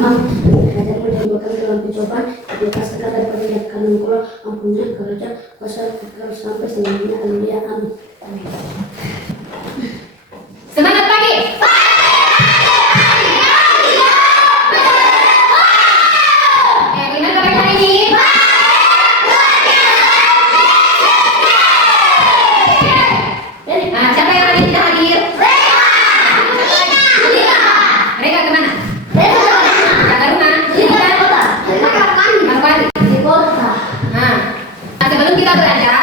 lama. Belajar menimbulkan dalam pencobaan, dibebaskan daripada niatkan mengkurang, ampunnya kerajaan kuasa kekal sampai selamanya. Haleluya, amin. Semangat pagi. Gimana kabar hari ini? Siapa yang hari tidak hadir? Mereka kemana? Jaga rumah. Nah, sebelum kita belajar,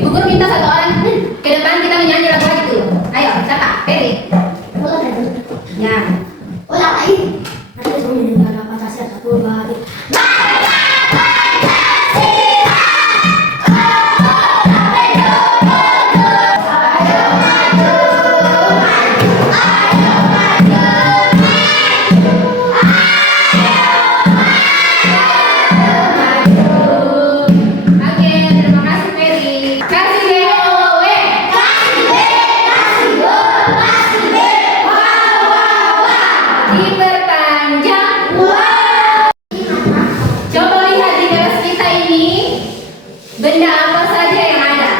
Ibu Guru minta satu orang ke depan kita menyanyi lagu lagi dulu. Ayo, siapa? Ferry. Ya. Nanti saya mendengar apa tasnya satu lagi. Oke, terima kasih Ferry. Kasih BOW. Diperpanjang. Coba lihat di kelas kita ini, benda apa saja yang ada?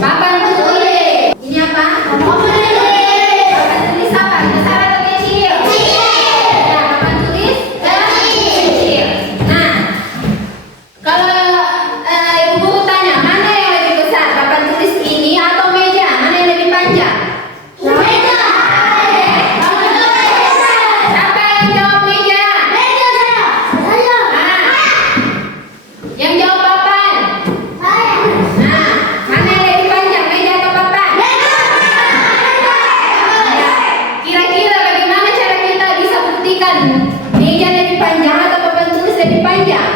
Papan tulis. Ini apa? Papan tulis apa? Besar atau kecil? Nah, papan tulis kecil. Nah, kalau Ibu Guru tanya, mana yang lebih besar? Papan tulis ini atau meja? Mana yang lebih panjang? Siapa yang jawab meja? Yang jawab papan? Nah, mana yang lebih panjang, meja atau papan? Kira-kira bagaimana cara kita bisa buktikan meja lebih panjang atau papan tulis lebih panjang?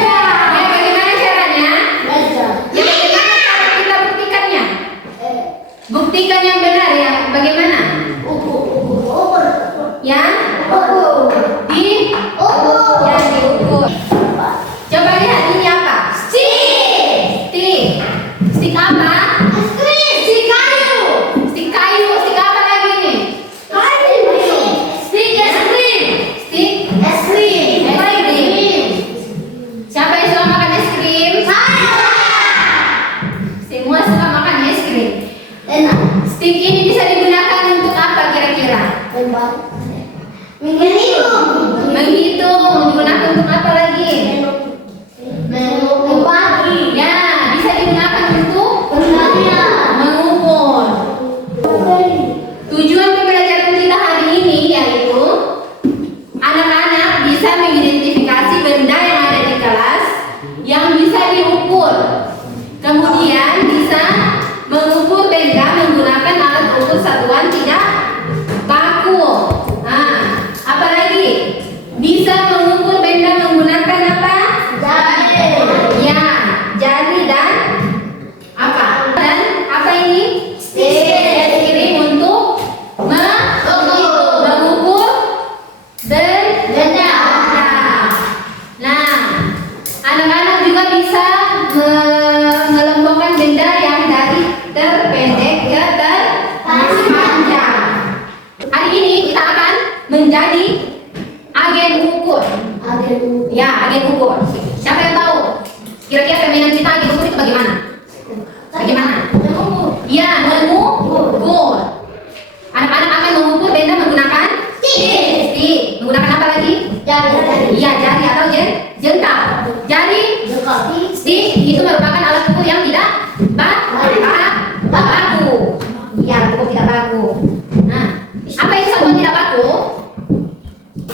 Ya, bagaimana caranya? Ya, bagaimana cara kita buktikannya? Buktikan yang benar ya, bagaimana? Yang diukur. Coba lihat ini apa? Stick. Stick apa? Stick kayu. Stick kayu. Stick apa lagi ini? Stick es krim. Stick es krim. Siapa yang suka makan es krim? Semua suka makan es krim. Stick ini bisa digunakan untuk apa kira-kira? Menghitung. Digunakan untuk apa lagi? Ya, bisa digunakan untuk mengukur. Tujuan pembelajaran kita hari ini yaitu anak-anak bisa mengidentifikasi benda yang ada di kelas yang bisa diukur. Kemudian bisa mengukur benda menggunakan alat ukur satuan tidak baku. Nah, apalagi bisa mengukur benda menggunakan apa? Ya, jari dan apa? Dan apa ini? Stick untuk mengukur benda. Nah, anak-anak juga bisa mengelompokkan benda yang dari terpendek ke terpanjang. Hari ini kita akan menjadi agen ukur. Ya, agen ukur. Siapa yang tahu? Kira-kira permainan kita agen ukur itu bagaimana? Ya, mengukur. Anak-anak akan mengukur benda menggunakan stick. Menggunakan apa lagi? Iya, jari atau jengkal. Jari, stick itu merupakan alat ukur yang tidak baku. Iya, ukur tidak baku. Nah, apa itu satuan tidak baku?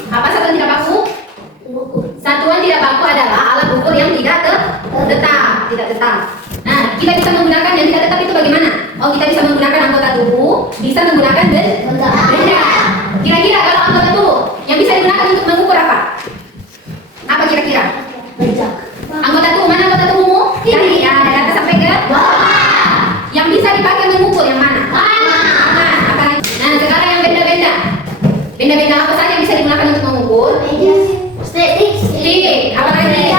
Apa satuan tidak baku? Satuan tidak baku adalah alat ukur yang tidak tetap. Nah, kita bisa menggunakan yang tidak tetap itu bagaimana? Oh, kita bisa menggunakan anggota tubuh, Benda-benda apa saja yang bisa digunakan untuk mengukur? Stick. Apa lagi?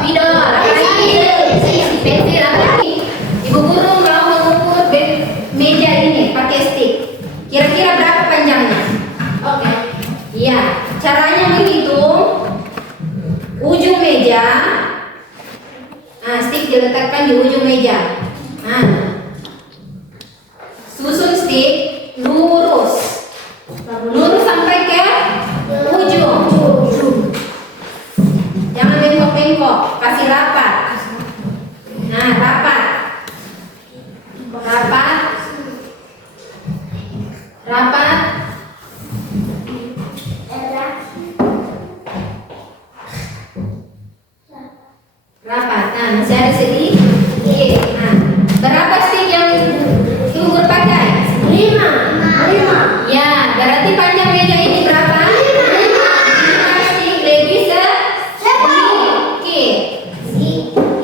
Spidol. Apa lagi? Pensil. Apa lagi? Ibu guru mau mengukur meja ini pakai stick. Kira-kira berapa panjangnya? Oke. Iya. Caranya menghitung ujung meja. Nah, stick diletakkan di ujung meja. Nah, susun stick lurus sampai ke ujung. Jangan bengkok-bengkok, kasih rapat. Nah, rapat. Nah, masih ada sedikit. Nah, berapa stick yang ibu guru pakai? 5. Ya, berarti panjang meja ini berapa? 5 stick, lebih sedikit.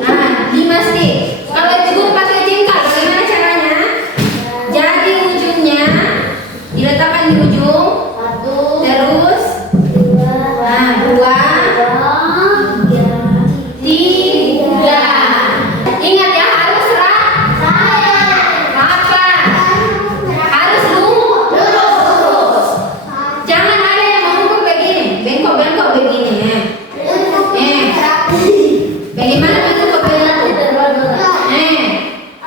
Nah, 5 stick. Kalau ibu guru pakai jengkal, bagaimana caranya? Jadi ujungnya diletakkan di ujung, 1, terus 2, nah 2, 3. Ingat ya, harus rapat. Harus lurus. Jangan ada yang mengukur begini, bengkok-bengkok begini ya. Bagaimana mengukur bengkok?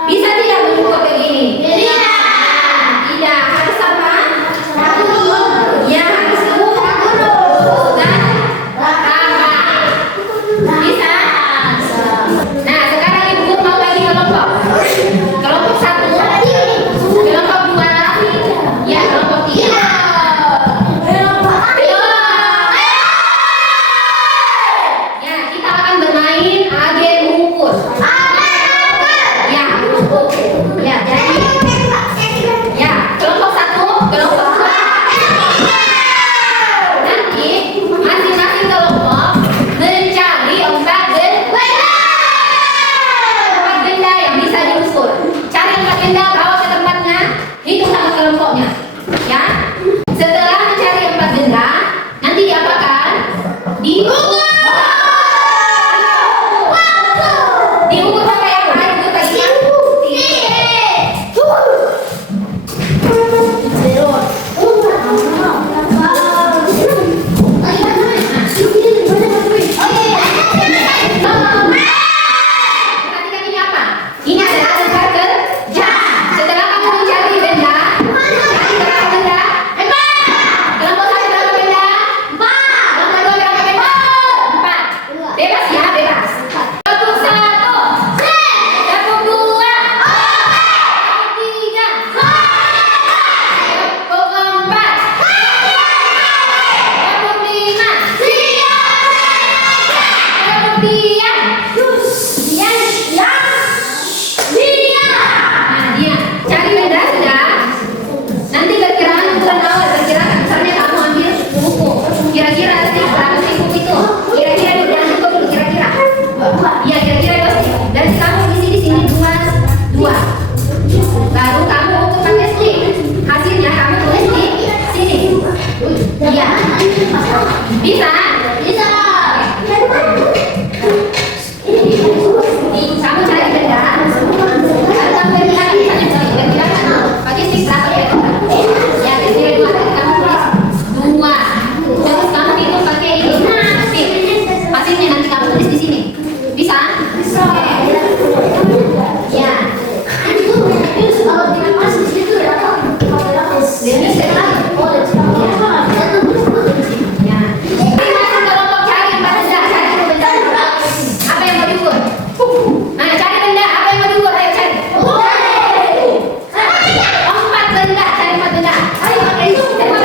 Bisa tidak mengukur begini? Tidak. Harus apa? Ya, harus lurus dan rapat. Bisa? Nah, sekarang ibu guru mau bagi kelompok. Kelompok 1, kelompok 2, ya kelompok 3. Ya, kita akan bermain agen mengukur. Ya, jadi ya kelompok 1, kelompok 2. Nanti masing-masing kelompok mencari 4 benda yang bisa diukur. Cari 4 benda, bawa ke tempatnya, hitung sama kelompoknya. Ya. Setelah mencari 4 benda, nanti diapakan? Diukur sampai yang lain juga bagian. Perhatikan ini apa? Ini adalah tempat kerja. Setelah kamu mencari benda, cari berapa benda? 4. Kelompok 1 berapa benda? 4. Kelompok 2 berapa benda? 4. Bebas ya, bebas. Kelompok 1, kelompok 2, kelompok 3, kelompok 4, kelompok 5, kelompok Dian. Nah, dia cari benda sudah. Nanti perkiraan bulan awal, perkirakan misalnya kamu ambil buku. Kira-kira sih berapa sih buku itu? Kira-kira di bulan itu dulu kira-kira. Iya, kira-kira 2 stick. Dan kamu isi di sini 2. Baru kamu ukur pakai stick. Hasilnya kamu tulis di sini. Iya. Bisa? Kamu cari benda. Kamu perkirakan misalnya perkirakan pakai stick berapa kira-kira? Ya, kira-kira 2. Tadi kamu tulis 2. Terus kamu hitung pakai ini. Stick. Hasilnya nanti kamu tulis di sini. Bisa? Ya. Ya. Masing-masing kelompok cari 4 benda. Cari benda. Apa yang mau diukur? Nah, cari benda. Apa yang mau diukur? Ayo cari. 4 benda. Cari 4 benda. Ayo, cari 4 benda.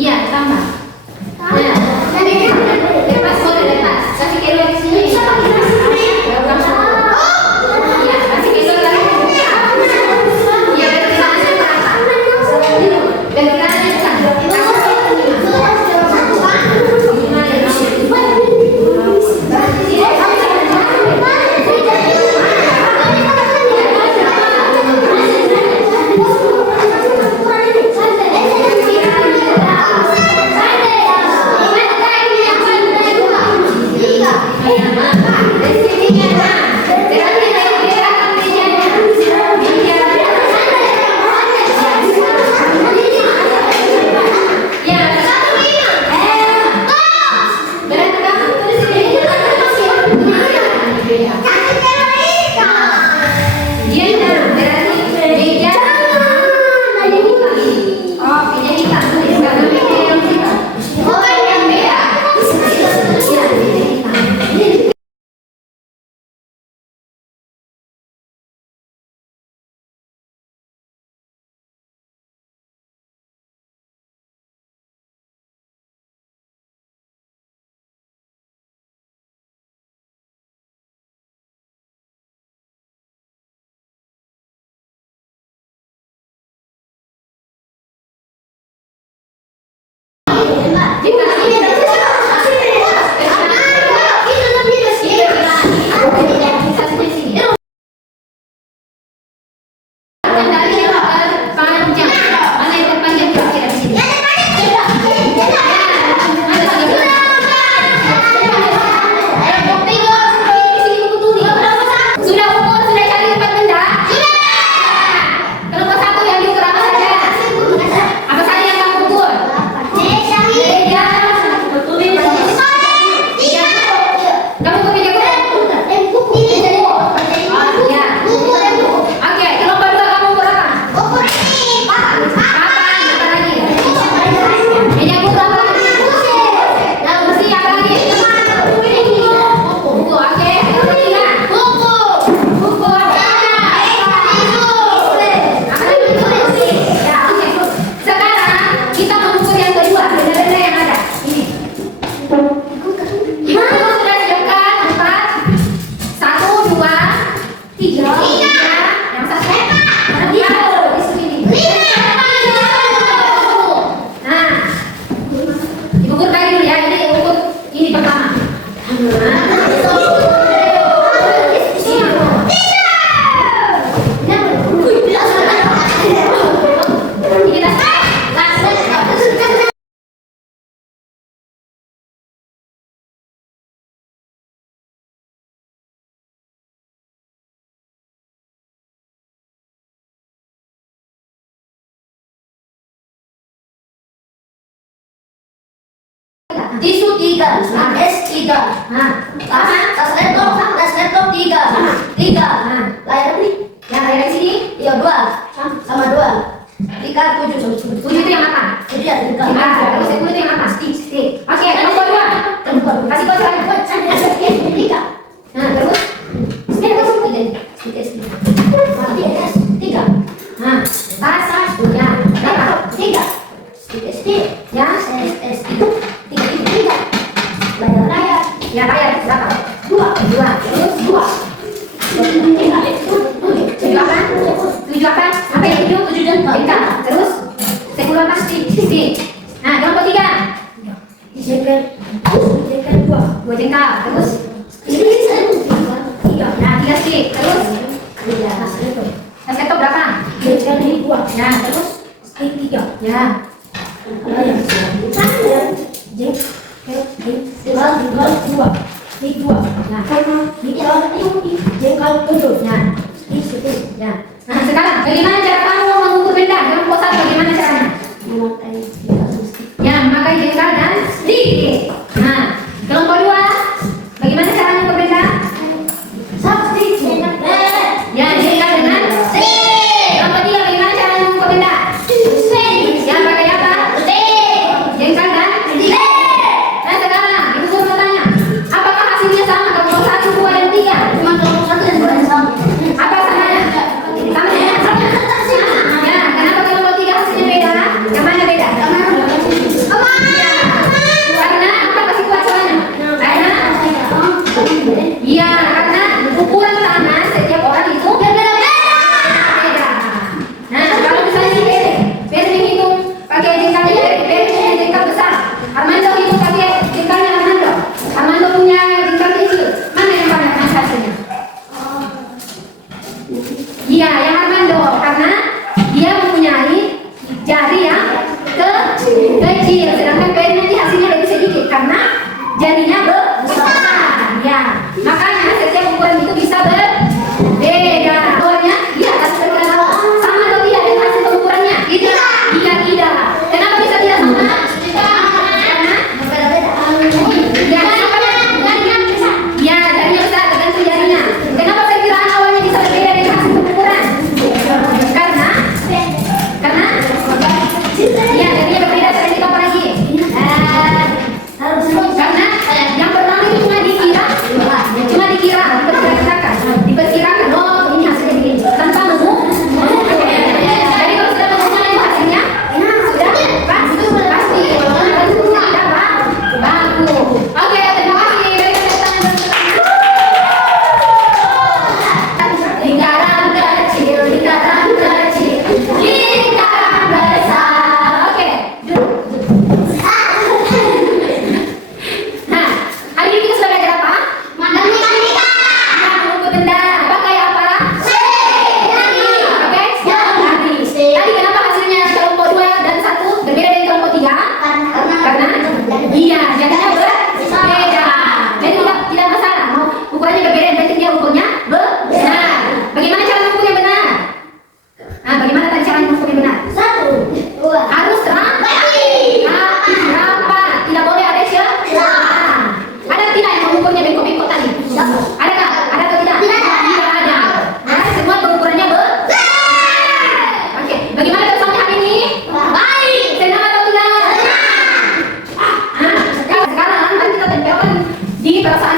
Iya, tambah. Ukur tadi dulu ya, ini ukur ini pertama. Tisu 3, es 3, tas laptop 3, layar ini, Yang ada di sini, iya 2, sama 2, 3, 7, 7 itu yang apa? jadi ada 3. Terus 10 itu yang apa? Stick. Oke, nomor 2. Kasih kode lagi. Nah, terus nah, tas ya. Berapa? Ya. Ya, layar berapa? 2. Terus 7 apa? 7 apa? Apa yang 7 jengkal. Terus 10 apa? Stick. Nah, kelompok 3. Dua jengkal. Terus nah 3 stick. Terus tas laptop berapa? Ya, terus ya. Nah, ya. Nah, sekarang bagaimana cara kamu mengukur benda? Kelompok 1 bagaimana caranya? Ya, memakai jengkal dan stick. Nah, kelompok 2 bagaimana cara mengukur benda? Ya, jengkal dengan stick. Kelompok 3 bagaimana cara mengukur benda? Ya, pakai apa? Jengkal dan stick. Nah, sekarang ibu guru mau tanya, apakah hasilnya sama kelompok 1, 2, dan 3? Cuma kelompok 1 dan 2 yang sama. Apa samanya? Sama ya? Ya, kenapa kelompok 3 hasilnya beda? Yang mana beda? Ya. Karena apa kasih kuat soalnya? Karena iya, karena ukuran tangan setiap orang itu beda. Nah, kalau misalnya si Bere menghitung pakai jengkalnya Bere punya jengkal besar. Armando hitung pakai jengkalnya Armando. Armando punya jengkal kecil. Mana yang banyak hasilnya? Iya, yang Armando karena dia mempunyai jari yang kecil, sedangkan Bere nanti hasilnya lebih sedikit karena jarinya besar. Ya, makanya setiap ukuran itu bisa berbeda. Soalnya di atas terkenal sama atau tidak dengan hasil pengukurannya? Tidak. Kenapa bisa tidak sama? Karena ya, ya jarinya besar tergantung jarinya. Kenapa perkiraan awalnya bisa berbeda dengan hasil pengukuran? Karena ya jarinya berbeda. Selain itu apa lagi? Karena yang pertama itu cuma dikira, diperkirakan. Oh, ini hasilnya begini. Tanpa mengukur. Jadi kalau sudah mengukur itu hasilnya sudah pasti. Sudah bagus. Oke, terima kasih. Lingkaran kecil, lingkaran besar. Oke. Nah, hari ini kita sudah belajar apa? Mengukur benda. Pakai apa? Pakai jari. Tadi kenapa hasilnya kelompok 2 dan 1 berbeda dari kelompok 3? Karena iya, jadinya berbeda. Jadi tidak masalah. Mau ukurannya berbeda, yang penting dia ukurnya benar. Bagaimana cara mengukurnya benar? Nah, bagaimana tadi cara mengukurnya benar? Harus rapi. Tidak boleh ada celah. Ada tidak yang mengukurnya bengkok-bengkok tadi? Adakah? Ada atau tidak? Tidak ada. Nah, semua pengukurannya benar. Oke, bagaimana kesannya hari ini? Baik. Senang atau tidak? Nah, sekarang kita tempelkan di perasaan